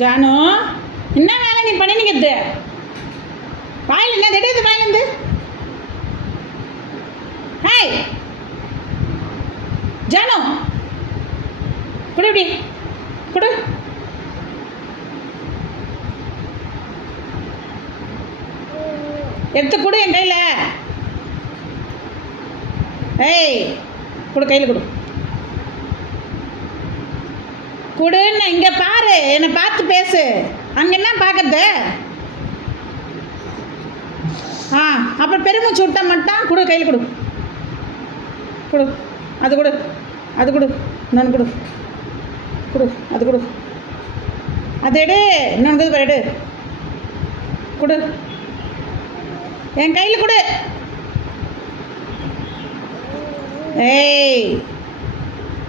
ஜானு, என்ன வேலை நீ பண்ணிக்கிறது? வாயில் என்ன திடீர்னு வாயிலேருந்து? ஹாய் ஜானு, குடு இப்படி குடு. எடுத்து கொடு என் கையில். ஏய் கொடு, கையில் கொடு. கொடுன்னு இங்கே பாரு, என்னை பார்த்து பேசு. அங்கே என்ன பார்க்கறது? அப்புறம் பெருமூச்சு விட்டா மட்டும் கொடு, கையில் கொடு. கொடு, அது கொடு, அது கொடு, இன்னொன்று கொடு, கொடு, அது கொடு, அது எடு, இன்னொன்று எடு, கொடு, என் கையில் கொடு. ஏய்